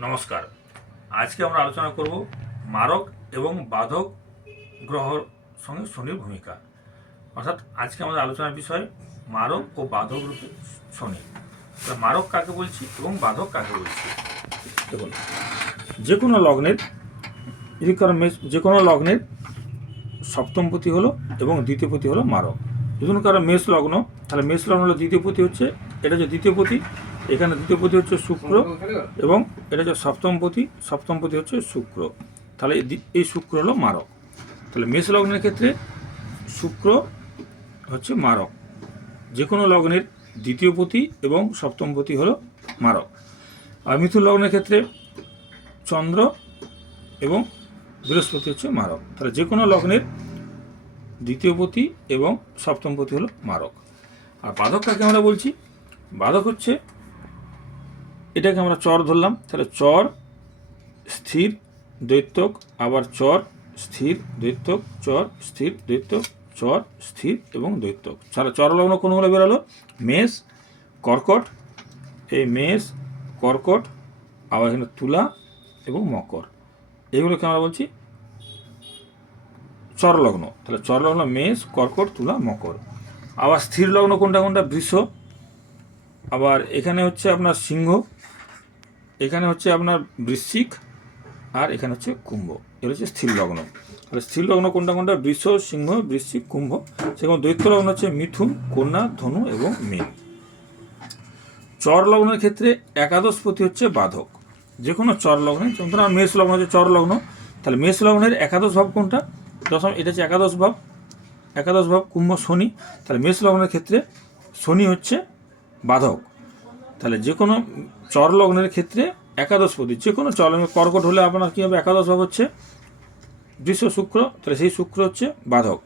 নমস্কার। আজকে আমরা আলোচনা করব মারক এবং বাধক গ্রহর সঙ্গে শনির ভূমিকা। অর্থাৎ আজকে আমাদের আলোচনার বিষয় মারক ও বাধক রূপে শনি। মারক কাকে বলছি এবং বাধক কাকে বলছি? দেখুন, যে কোনো লগ্নের, যদি কারও মেষ- যে কোনো লগ্নের সপ্তমপতি হলো এবং দ্বিতীয়পতি হলো মারক। যদি কারও মেষ লগ্ন, তাহলে মেষ লগ্ন হলো দ্বিতীয়পতি হচ্ছে, এটা হচ্ছে দ্বিতীয়পতি এখানে দ্বিতীয় দ্বিতীয়পতি হচ্ছে শুক্র এবং এটা হচ্ছে সপ্তমপতি সপ্তমপতি হচ্ছে শুক্র। তাহলে এই শুক্র হলো মারক। তাহলে মেষ লগ্নের ক্ষেত্রে শুক্র হচ্ছে মারক। যে কোনো লগ্নের দ্বিতীয়পতি এবং সপ্তমপতি হলো মারক। আর মিথুন লগ্নের ক্ষেত্রে চন্দ্র এবং বৃহস্পতি হচ্ছে মারক। তাহলে যে কোনো লগ্নের দ্বিতীয়পতি এবং সপ্তমপতি হলো মারক। আর বাধক কাকে আমরা বলছি, বাধক হচ্ছে এটাকে আমরা চর ধরলাম। তাহলে চর, স্থির, দৈত্যক, আবার চর, স্থির, দৈত্যক, চর, স্থির, দৈত্যক, চর, স্থির এবং দৈত্যক। তাহলে চরলগ্ন কোনগুলো বেরোলো মেষ, কর্কট, এই মেষ, কর্কট, আবার এখানে তুলা এবং মকর। এগুলোকে আমরা বলছি চরলগ্ন তাহলে চরলগ্ন মেষ, কর্কট, তুলা, মকর। আবার স্থির লগ্ন কোনটা কোনটা? বৃষ। আবার এখানে হচ্ছে আপনার সিংহ। এখানে হচ্ছে আপনার বৃশ্চিক আর এখানে হচ্ছে কুম্ভ। এগুলো হচ্ছে স্থির লগ্ন। তাহলে স্থির লগ্ন কোনটা কোনটা? বৃষ, সিংহ, বৃশ্চিক, কুম্ভ। সেরকম দৈত্য লগ্ন হচ্ছে মিথুন, কন্যা, ধনু এবং মীন। চর লগ্নের ক্ষেত্রে একাদশপতি হচ্ছে বাধক। যে কোনো চর লগ্নে, যেমন মেষ লগ্ন হচ্ছে চর লগ্ন, তাহলে মেষ লগ্নের একাদশ ভাব কোনটা? দশম, এটা হচ্ছে একাদশ ভাব। একাদশ ভাব কুম্ভ শনি। তাহলে মেষ লগ্নের ক্ষেত্রে শনি হচ্ছে বাধক। তাহলে যে কোনো চর লগ্নের ক্ষেত্রে একাদশপতি যে কোনো চর লগ্নে কর্কট হলে আপনার কী হবে? একাদশ ভাব হচ্ছে বৃষ শুক্র, তাহলে সেই শুক্র হচ্ছে বাধক।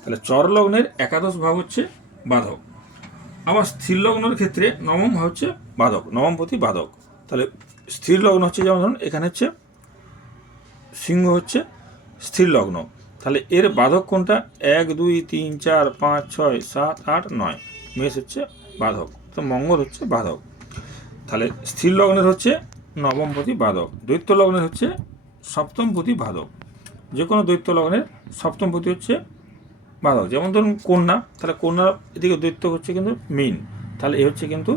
তাহলে চর লগ্নের একাদশ ভাব হচ্ছে বাধক। আবার স্থির লগ্নের ক্ষেত্রে নবম ভাব হচ্ছে বাধক নবমপতি বাধক। তাহলে স্থির লগ্ন হচ্ছে যেমন ধরুন, এখানে হচ্ছে সিংহ হচ্ছে স্থির লগ্ন তাহলে এর বাধক কোনটা? এক, দুই, তিন, চার, পাঁচ, ছয়, সাত, আট, নয়। মেষ হচ্ছে বাধক, তো মঙ্গল হচ্ছে বাধক। তাহলে স্থির লগ্নের হচ্ছে নবমপতি বাধক দৈত্য লগ্নের হচ্ছে সপ্তমপতি বাধক যে কোনো দৈত্য লগ্নের সপ্তমপতি হচ্ছে বাধক যেমন ধরুন কন্যা, তাহলে কন্যার এদিকে দৈত্য হচ্ছে কিন্তু মিন, তাহলে এ হচ্ছে কিন্তু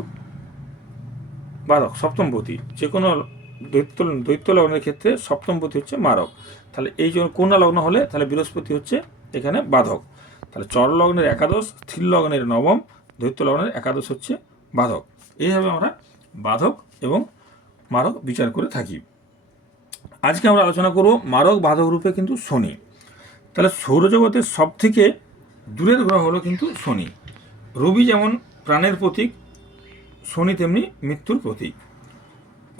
বাধক সপ্তমপতি যে কোনো দৈত্য দৈত্য লগ্নের ক্ষেত্রে সপ্তমপতি হচ্ছে মারক। তাহলে এই জন্য কন্যা লগ্ন হলে তাহলে বৃহস্পতি হচ্ছে এখানে বাধক তাহলে চর লগ্নের একাদশ, স্থির লগ্নের নবম, দৈত্য লগ্নের একাদশ হচ্ছে বাধক এইভাবে আমরা বাধক এবং মারক বিচার করে থাকি। আজকে আমরা আলোচনা করব মারক বাধক রূপে কিন্তু শনি। তাহলে সৌরজগতের সব থেকে দূরের গ্রহ হলো কিন্তু শনি। রবি যেমন প্রাণের প্রতীক, শনি তেমনি মৃত্যুর প্রতীক।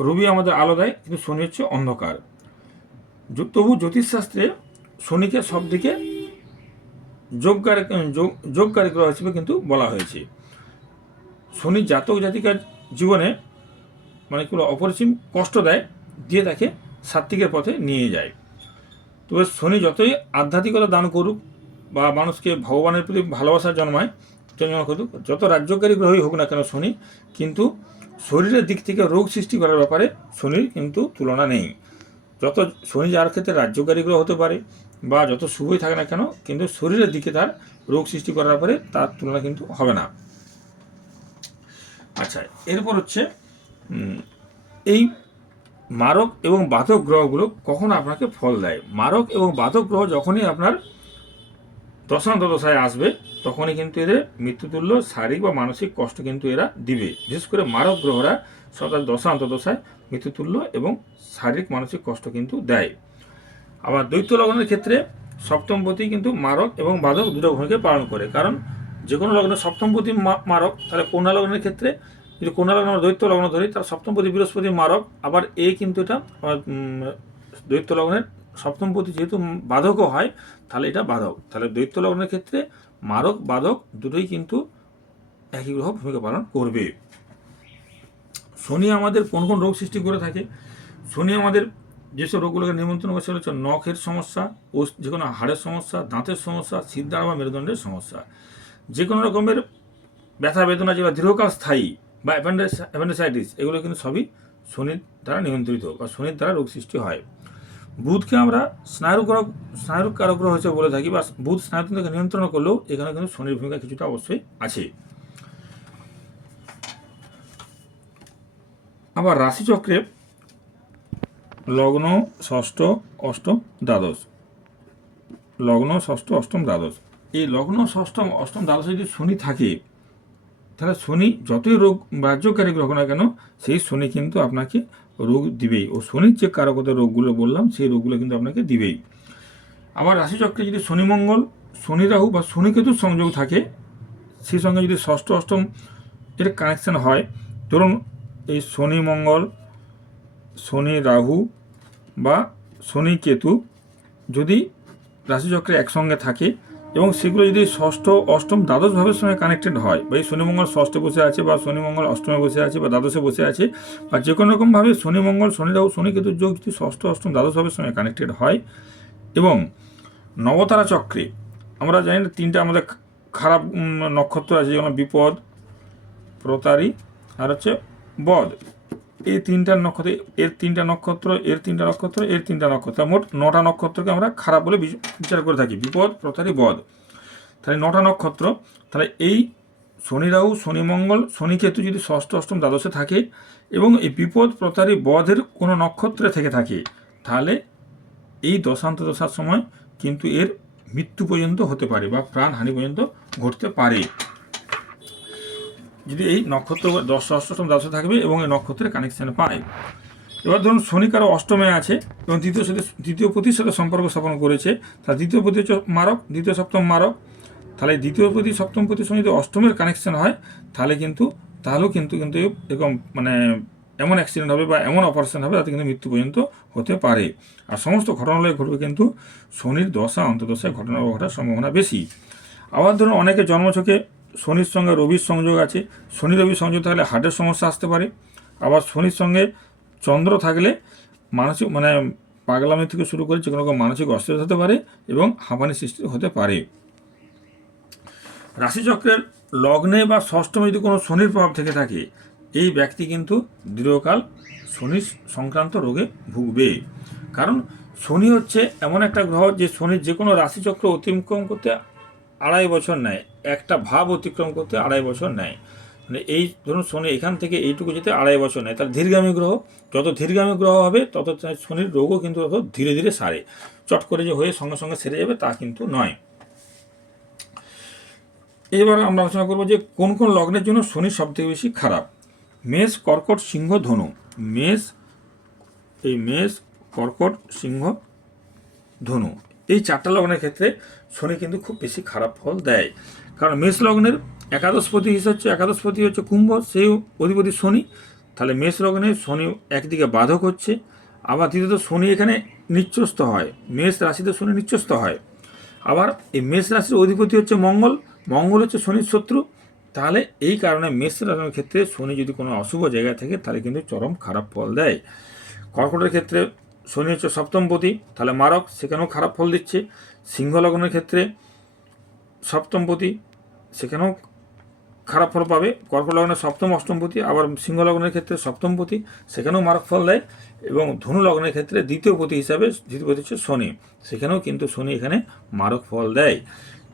রবি আমাদের আলো দেয়, কিন্তু শনি হচ্ছে অন্ধকার। তবু জ্যোতিষশাস্ত্রে শনিকে সব দিকে যোগকারী যোগ- যোগকারী গ্রহ হিসেবে কিন্তু বলা হয়েছে। শনি জাতক জাতিকার জীবনে মানে কোনো অপরিসীম কষ্ট দেয়, দিয়ে তাকে সাত্ত্বিকের পথে নিয়ে যায়। তবে শনি যতই আধ্যাত্মিকতা দান করুক বা মানুষকে ভগবানের প্রতি ভালোবাসা জন্মায় জন্ম করুক, যত রাজ্যকারী গ্রহই হোক না কেন শনি, কিন্তু শরীরের দিক থেকে রোগ সৃষ্টি করার ব্যাপারে শনির কিন্তু তুলনা নেই। যত শনি যার ক্ষেত্রে রাজ্যকারী গ্রহ হতে পারে বা যত শুভই থাকে না কেন, কিন্তু শরীরের দিকে তার রোগ সৃষ্টি করার ব্যাপারে তার তুলনা কিন্তু হবে না। আচ্ছা এরপর হচ্ছে এই মারক এবং বাধক গ্রহগুলো কখন আপনাকে ফল দেয়? মারক এবং বাধক গ্রহ যখনই আপনার দশান্ত দশায় আসবে, তখনই কিন্তু এদের মৃত্যুতুল্য, শারীরিক বা মানসিক কষ্ট কিন্তু এরা দিবে। বিশেষ করে মারক গ্রহরা সদা দশান্ত দশায় মৃত্যুতুল্য এবং শারীরিক মানসিক কষ্ট কিন্তু দেয়। আবার দৈত্য লগ্নের ক্ষেত্রে সপ্তমপতি কিন্তু মারক এবং বাধক দুটো ভূমিকা পালন করে, কারণ যে কোনো লগ্নে সপ্তমপতি মারক, তাহলে কন্যা লগ্নের ক্ষেত্রে যদি কন্যা লগ্ন আমরা দৈত্য লগ্ন ধরি তার সপ্তমপতি বৃহস্পতি মারক, আবার এ কিন্তু এটা দৈত্য লগ্নের সপ্তমপতি যেহেতু বাধকও হয়, তাহলে এটা বাধক। তাহলে দৈত্য লগ্নের ক্ষেত্রে মারক, বাধক দুটোই কিন্তু একই গ্রহ ভূমিকা পালন করবে। শনি আমাদের কোন কোন রোগ সৃষ্টি করে থাকে? শনি আমাদের যেসব রোগগুলোকে নিমন্ত্রণ করে সেগুলো হচ্ছে নখের সমস্যা যে কোনো হাড়ের সমস্যা, দাঁতের সমস্যা, সিদ্ধার বা মেরুদণ্ডের সমস্যা। যে কোনো রকমের ব্যথা, বেদনা যেগুলো দীর্ঘকাল স্থায়ী বা অ্যাপেন্ডাইসাইটিস এগুলো কিন্তু সবই শনির দ্বারা নিয়ন্ত্রিত বা শনির দ্বারা রোগ সৃষ্টি হয়। বুধকে আমরা স্নায়ু গ্রহ স্নায়ু কারক গ্রহ হিসেবে বলে থাকি বা বুধ স্নায়ুতন্ত্রকে নিয়ন্ত্রণ করলেও এখানে কিন্তু শনির ভূমিকা কিছুটা অবশ্যই আছে। আবার রাশিচক্রে লগ্ন ষষ্ঠ, অষ্টম দ্বাদশ। লগ্ন ষষ্ঠ, অষ্টম দ্বাদশ। এই লগ্ন ষষ্ঠম, অষ্টম দ্বাদশে যদি শনি থাকে, তাহলে শনি যতই রোগ রাজ্যকারী গ্রহ না কেন, সেই শনি কিন্তু আপনাকে রোগ দিবেই। ও শনির যে কারকত রোগগুলো বললাম, সেই রোগগুলো কিন্তু আপনাকে দিবেই। আবার রাশিচক্রে যদি শনি মঙ্গল, শনি রাহু বা শনি কেতুর সংযোগ থাকে, সেই সঙ্গে যদি ষষ্ঠ, অষ্টম এর কানেকশান হয়, ধরুন এই শনি মঙ্গল, শনি রাহু বা শনি কেতু যদি রাশিচক্রে একসঙ্গে থাকে এবং সেগুলো যদি ষষ্ঠ, অষ্টম দ্বাদশ ভাবের সঙ্গে কানেক্টেড হয়, বা এই শনি মঙ্গল ষষ্ঠে বসে আছে, বা শনি মঙ্গল অষ্টমে বসে আছে, বা দ্বাদশে বসে আছে, বা যে কোনো রকমভাবে শনি মঙ্গল, শনি রাহু, শনি কেতুর যোগ যদি ষষ্ঠ, অষ্টম দ্বাদশ ভাবের সঙ্গে কানেক্টেড হয়, এবং নবতারা চক্রে, আমরা জানি না তিনটা আমাদের খারাপ নক্ষত্র আছে, যেমন বিপদ, প্রতারী, আর হচ্ছে বদ এই তিনটা নক্ষত্র, এর তিনটা নক্ষত্র, এর তিনটা নক্ষত্র, এর তিনটা নক্ষত্র। মোট নটা নক্ষত্রকে আমরা খারাপ বলে বিচ- বিচার করে থাকি। বিপদ প্রতারী বদ। তাহলে নটা নক্ষত্র, তাহলে এই শনি রাহু, শনি মঙ্গল, শনি কেতু যদি ষষ্ঠ, অষ্টম, দ্বাদশে থাকে এবং এই বিপদ প্রতারী বধের কোনো নক্ষত্রে থেকে থাকে, তাহলে এই দশান্ত দশার সময় কিন্তু এর মৃত্যু পর্যন্ত হতে পারে বা প্রাণহানি পর্যন্ত ঘটতে পারে। যদি এই নক্ষত্র দশ অষ্টম দ্বাদশে থাকবে এবং এই নক্ষত্রের কানেকশান পায়। এবার ধরুন শনি কারও অষ্টমে আছে এবং তৃতীয় সাথে দ্বিতীয় পতির সাথে সম্পর্ক স্থাপন করেছে তার দ্বিতীয় পতি মারক, দ্বিতীয় সপ্তম মারক। তাহলে দ্বিতীয় পতি, সপ্তম পতির সঙ্গে যদি অষ্টমের কানেকশন হয়, তাহলে কিন্তু তাহলেও কিন্তু কিন্তু এরকম মানে এমন অ্যাক্সিডেন্ট হবে বা এমন অপারেশন হবে, তাতে কিন্তু মৃত্যু পর্যন্ত হতে পারে। আর সমস্ত ঘটনালয় ঘটবে কিন্তু শনির দশা অন্তদশায় ঘটনা ঘটার সম্ভাবনা বেশি। আবার ধরুন অনেকে জন্মছকে শনির সঙ্গে রবির সংযোগ আছে। শনি রবির সংযোগ থাকলে হার্টের সমস্যা আসতে পারে। আবার শনির সঙ্গে চন্দ্র থাকলে মানসিক মানে পাগলামি থেকে শুরু করে যে কোনো রকম মানসিক অস্থিরতা হতে পারে এবং হাঁপানি সৃষ্টি হতে পারে। রাশিচক্রের লগ্নে বা ষষ্ঠমে যদি কোনো শনির প্রভাব থেকে থাকে, এই ব্যক্তি কিন্তু দীর্ঘকাল শনি সংক্রান্ত রোগে ভুগবে। কারণ শনি হচ্ছে এমন একটা গ্রহ যে শনির যে কোনো রাশিচক্র অতিক্রম করতে আড়াই বছর নেয়। একটা ভাব অতিক্রম করতে আড়াই বছর নেয়। মানে এই ধরুন শনি এখান থেকে এইটুকু যেতে আড়াই বছর নেয়। তার ধীরগামী গ্রহ, যত ধীরগামী গ্রহ হবে, তত শনির রোগও কিন্তু তত ধীরে ধীরে সারে। চট করে যে হয়ে সঙ্গে সঙ্গে সেরে যাবে তা কিন্তু নয়। এবার আমরা আলোচনা করব যে কোন কোন লগ্নের জন্য শনি সবথেকে বেশি খারাপ? মেষ, কর্কট, সিংহ, ধনু। মেষ, এই মেষ, কর্কট, সিংহ, ধনু। এই চারটা লগ্নের ক্ষেত্রে শনি কিন্তু খুব বেশি খারাপ ফল দেয়। কারণ মেষ লগ্নের একাদশপতি হিসেবে হচ্ছে, একাদশপতি হচ্ছে কুম্ভ, সেই অধিপতি শনি। তাহলে মেষ লগ্নে শনি একদিকে বাধক হচ্ছে, আবার দ্বিতীয়ত শনি এখানে নিচ্চস্ত হয়, মেষ রাশিতে শনি নিচ্চস্ত হয়। আবার এই মেষ রাশির অধিপতি হচ্ছে মঙ্গল মঙ্গল হচ্ছে শনির শত্রু। তাহলে এই কারণে মেষ রাশির ক্ষেত্রে শনি যদি কোনো অশুভ জায়গায় থাকে, তাহলে কিন্তু চরম খারাপ ফল দেয়। কর্কটের ক্ষেত্রে শনি হচ্ছে সপ্তমপতি, তাহলে মারক সেখানেও খারাপ ফল দিচ্ছে। সিংহ লগ্নের ক্ষেত্রে সপ্তমপতি সেখানেও খারাপ ফল পাবে। কর্কট লগ্নের সপ্তম অষ্টমপতি আবার সিংহ লগ্নের ক্ষেত্রে সপ্তমপতি সেখানেও মারক ফল দেয় এবং ধনু লগ্নের ক্ষেত্রে দ্বিতীয় পতি হিসাবে দ্বিতীয় পতি হচ্ছে শনি। সেখানেও কিন্তু শনি এখানে মারক ফল দেয়।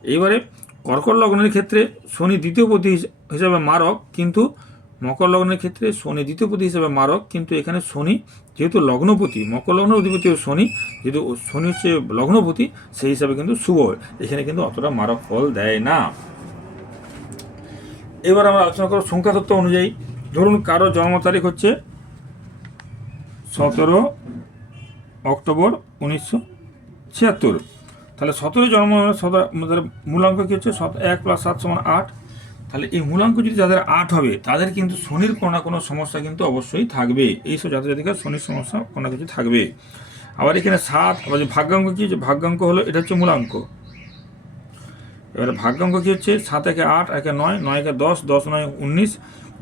এইবারে কর্কট লগ্নের ক্ষেত্রে শনি দ্বিতীয় পতি হিস- হিসাবে মারক, কিন্তু মকর লগ্নের ক্ষেত্রে শনি দ্বিতীয় পতি হিসাবে মারক, কিন্তু এখানে শনি যেহেতু লগ্নপতি, মকর লগ্ন অধিপতি শনি, যেহেতু শনি হচ্ছে লগ্নপতি, সেই হিসাবে কিন্তু শুভ। এখানে কিন্তু অতটা মারক ফল দেয় না। এবার আমরা আলোচনা করব সংখ্যা তত্ত্ব অনুযায়ী। ধরুন কারও জন্ম তারিখ হচ্ছে সতেরো অক্টোবর উনিশশো ছিয়াত্তর। তাহলে সতেরো জন্ম সতেরো মূলাঙ্ক কী হচ্ছে? সত এক প্লাস সাত সমান আট। তাহলে এই মূলাঙ্ক যদি যাদের আট হবে, তাদের কিন্তু শনির কোনো না কোনো সমস্যা কিন্তু অবশ্যই থাকবে। এইসব জাতক জাতিকার শনির সমস্যা কোনো না কিছু থাকবে। আবার এখানে সাত, আবার যে ভাগ্যাঙ্ক কী? যে ভাগ্যাঙ্ক হলো, এটা হচ্ছে মূলাঙ্ক। এবারে ভাগ্যাঙ্ক কী হচ্ছে? সাত একে আট, একে নয় নয় একে দশ দশ নয় উনিশ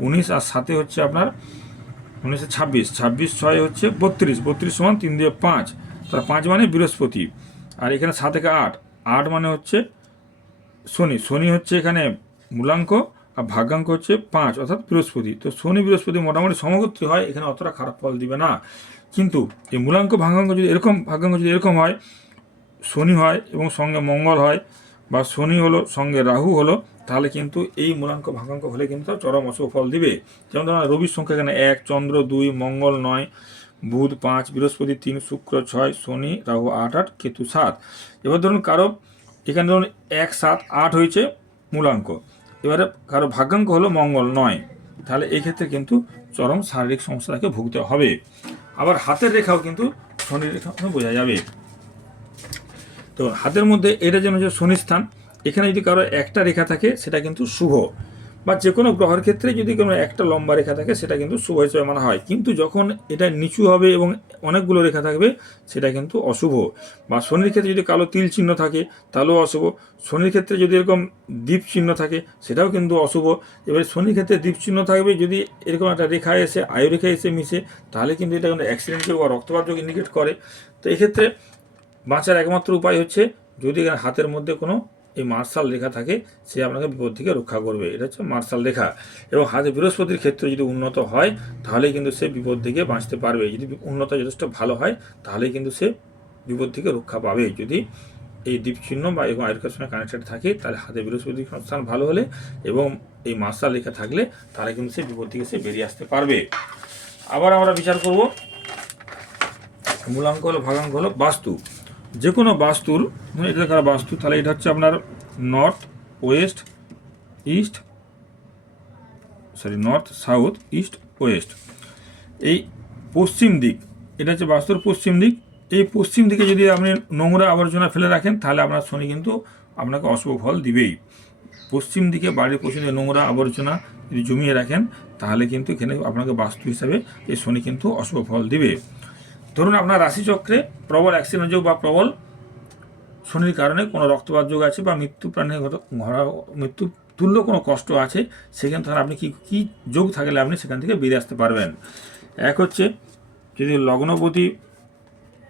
উনিশ আর সাতে হচ্ছে আপনার উনিশে ছাব্বিশ ছাব্বিশ ছয় হচ্ছে বত্রিশ বত্রিশ সমান তিন দিয়ে পাঁচ। তার পাঁচ মানে বৃহস্পতি। আর এখানে সাত থেকে আট আট মানে হচ্ছে শনি। শনি হচ্ছে এখানে মূলাঙ্ক আর ভাগ্যাঙ্ক হচ্ছে পাঁচ, অর্থাৎ বৃহস্পতি। তো শনি, বৃহস্পতি মোটামুটি সমগোত্রী হয়, এখানে অতটা খারাপ ফল দিবে না। কিন্তু এই মূলাঙ্ক, ভাগ্যাঙ্ক যদি এরকম, ভাগ্যাঙ্ক যদি এরকম হয়, শনি হয় এবং সঙ্গে মঙ্গল হয় বা শনি হলো, সঙ্গে রাহু হলো, তাহলে কিন্তু এই মূলাঙ্ক, ভাগাঙ্ক হলে কিন্তু চরম অশুভ ফল দিবে। যেমন ধরুন, রবির সংখ্যা এখানে এক, চন্দ্র দুই, মঙ্গল নয়, বুধ পাঁচ, বৃহস্পতি তিন, শুক্র ছয়, শনি, রাহু আট আট, কেতু সাত। এবার ধরুন, কারও এখানে ধরুন এক, সাত, আট হয়েছে মূলাঙ্ক। এবারে কারও ভাগ্যাঙ্ক হলো মঙ্গল নয়, তাহলে এই ক্ষেত্রে কিন্তু চরম শারীরিক সমস্যা তাকে ভুগতে হবে। আবার হাতের রেখাও কিন্তু শনির রেখা বোঝা যাবে। তো হাতের মধ্যে এটা যেন হচ্ছে শনিস্থান এখানে যদি কারও একটা রেখা থাকে, সেটা কিন্তু শুভ। বা যে কোনো গ্রহের ক্ষেত্রে যদি কোনো একটা লম্বা রেখা থাকে, সেটা কিন্তু শুভ হিসেবে মানা হয়। কিন্তু যখন এটা নিচু হবে এবং অনেকগুলো রেখা থাকবে, সেটা কিন্তু অশুভ। বা শনির ক্ষেত্রে যদি কালো তিল চিহ্ন থাকে, তাহলেও অশুভ। শনির ক্ষেত্রে যদি এরকম দ্বীপ চিহ্ন থাকে, সেটাও কিন্তু অশুভ। এবারে শনির ক্ষেত্রে দ্বীপ চিহ্ন থাকবে, যদি এরকম একটা রেখা এসে, আয়ু রেখা এসে মিশে, তাহলে কিন্তু এটা কিন্তু অ্যাক্সিডেন্টকে বা রক্তপাত যোগ ইন্ডিকেট করে। তো এক্ষেত্রে বাঁচার একমাত্র উপায় হচ্ছে যদি হাতের মধ্যে কোনো এই মার্শাল রেখা থাকে, সে আপনাকে বিপদ থেকে রক্ষা করবে। এটা হচ্ছে মার্শাল রেখা। এবং হাতে বৃহস্পতির ক্ষেত্রে যদি উন্নত হয় তাহলে কিন্তু সে বিপদ থেকে বাঁচতে পারবে। যদি উন্নত যথেষ্ট ভালো হয় তাহলে কিন্তু সে বিপদ থেকে রক্ষা পাবে। যদি এই দ্বীপচিহ্ন বা এবং আয়ুর্বেদের সঙ্গে কানেক্টেড থাকে, তাহলে হাতে বৃহস্পতির স্থান ভালো হলে এবং এই মার্শাল রেখা থাকলে তাহলে কিন্তু সে বিপদ থেকে সে বেরিয়ে আসতে পারবে। আবার আমরা বিচার করব। মূলাঙ্ক হলো ভাগাঙ্ক হলো বাস্তু। যে কোনো বাস্তুর মানে এটা কার বাস্তু, তাহলে এটা হচ্ছে আপনার north west east sorry north south east west এই পশ্চিম দিক, এটা হচ্ছে বাস্তুর পশ্চিম দিক। এই পশ্চিম দিকে যদি আপনি নোংরা আবর্জনা ফেলে রাখেন, তাহলে আপনার শনি কিন্তু আপনাকে অশুভ ফল দিবেই। পশ্চিম দিকে বাড়ির পশ্চিম নোংরা আবর্জনা যদি জমিয়ে রাখেন, তাহলে কিন্তু এখানে আপনাকে বাস্তু হিসাবে এই শনি কিন্তু অশুভ ফল দিবে। ধরুন আপনার রাশিচক্রে প্রবল অ্যাক্সিডেন্ট যোগ বা প্রবল শনির কারণে কোনো রক্তপাত যোগ আছে বা মৃত্যু প্রাণের ঘট- ঘরা, মৃত্যু তুল্য কোনো কষ্ট আছে, সেখান থেকে আপনি কি, কী যোগ থাকলে আপনি সেখান থেকে বেরিয়ে আসতে পারবেন। এক হচ্ছে, যদি লগ্নপতি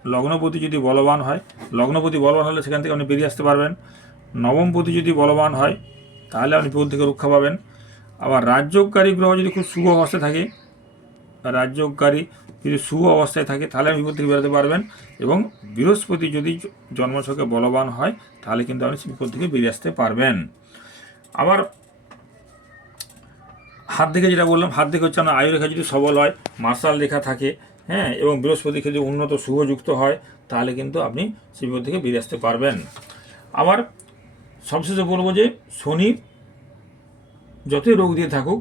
লগ্নপতি যদি বলবান হয়, লগ্নপতি বলবান হলে সেখান থেকে আপনি বেরিয়ে আসতে পারবেন। নবমপতি যদি বলবান হয়, তাহলে আপনি বিপদ থেকে রক্ষা পাবেন। আবার রাজ্যকারী গ্রহ যদি খুব শুভ অবস্থায় থাকে রাজ্যকারী যদি শুভ অবস্থায় থাকে, তাহলে আপনি বিপদ থেকে বেরোতে পারবেন এবং বৃহস্পতি যদি জন্মছকে বলবান হয়, তাহলে কিন্তু আপনি বিপদ থেকে বেরিয়ে আসতে পারবেন। আবার হাত দেখে যেটা বললাম, হাত দেখে হচ্ছে আয়ু রেখা যদি সবল হয়, মার্শাল রেখা থাকে হ্যাঁ এবং বৃহস্পতি যদি উন্নত, শুভযুক্ত হয়, তাহলে কিন্তু আপনি সেই বিপদ থেকে বেরিয়ে আসতে পারবেন। আবার সবশেষে বলব যে শনি যতই রোগ দিয়ে থাকুক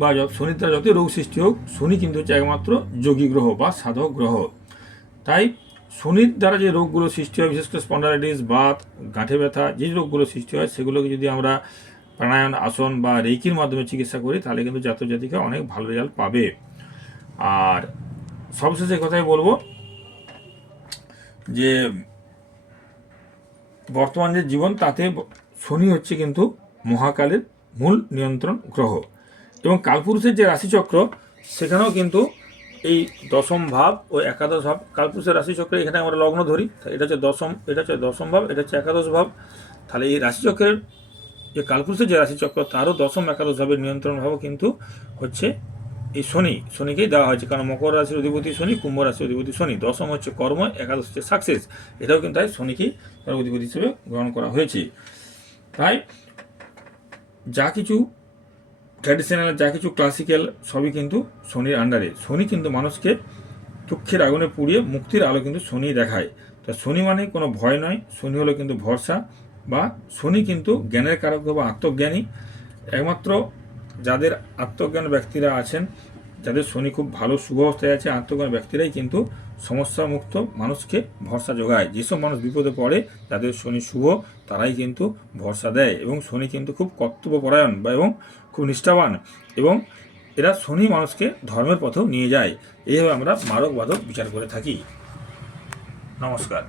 বা শনির দ্বারা যতই রোগ সৃষ্টি হোক শনি কিন্তু হচ্ছে একমাত্র যোগী গ্রহ বা সাধক গ্রহ। তাই শনির দ্বারা যে রোগগুলো সৃষ্টি হয়, বিশেষ করে স্পন্ডালাইটিস বাত, গাঁঠে ব্যথা, যে রোগগুলো সৃষ্টি হয়, সেগুলোকে যদি আমরা প্রাণায়াম, আসন বা রেকির মাধ্যমে চিকিৎসা করি, তাহলে কিন্তু জাতক জাতিকা অনেক ভালো রেজাল্ট পাবে। আর সবশেষে কথাই বলব যে, বর্তমান যে জীবন, তাতে শনি হচ্ছে কিন্তু মহাকালের মূল নিয়ন্ত্রণ গ্রহ। এবং কালপুরুষের যে রাশিচক্র, সেখানেও কিন্তু এই দশম ভাব ও একাদশ ভাব, কালপুরুষের রাশিচক্রে এখানে আমরা লগ্ন ধরি এটা হচ্ছে দশম, এটা হচ্ছে দশম ভাব, এটা হচ্ছে একাদশ ভাব। তাহলে এই রাশিচক্রের যে কালপুরুষের যে রাশিচক্র, তারও দশম একাদশ ভাবের নিয়ন্ত্রণ ভাব কিন্তু হচ্ছে এই শনি, শনিকেই দেওয়া হয়েছে, কারণ মকর রাশির অধিপতি শনি, কুম্ভ রাশির অধিপতি শনি, দশম হচ্ছে কর্ম, একাদশ হচ্ছে সাকসেস এটাও কিন্তু তাই শনিকেই তার অধিপতি হিসেবে গ্রহণ করা হয়েছে। তাই যা কিছু ট্র্যাডিশনাল যা কিছু ক্লাসিক্যাল সবই কিন্তু শনির আন্ডারে শনি কিন্তু মানুষকে দুঃখের আগুনে পুড়িয়ে মুক্তির আলো কিন্তু শনি দেখায়। তা শনি মানে কোনো ভয় নয়, শনি হলো কিন্তু ভরসা বা শনি কিন্তু জ্ঞানের কারক বা আত্মজ্ঞানী। একমাত্র যাদের আত্মজ্ঞান ব্যক্তিরা আছেন যাদের শনি খুব ভালো শুভ অবস্থায় আছে, আত্মজ্ঞান ব্যক্তিরাই কিন্তু সমস্যা মুক্ত মানুষকে ভরসা যোগায়। যেসব মানুষ বিপদে পড়ে, যাদের শনি শুভ, তারাই কিন্তু ভরসা দেয় এবং শনি কিন্তু খুব কর্তব্যপরায়ণ বা এবং খুব নিষ্ঠাবান এবং এরা শনি মানুষকে ধর্মের পথেও নিয়ে যায়। এইভাবে আমরা মারক বাদক বিচার করে থাকি। নমস্কার।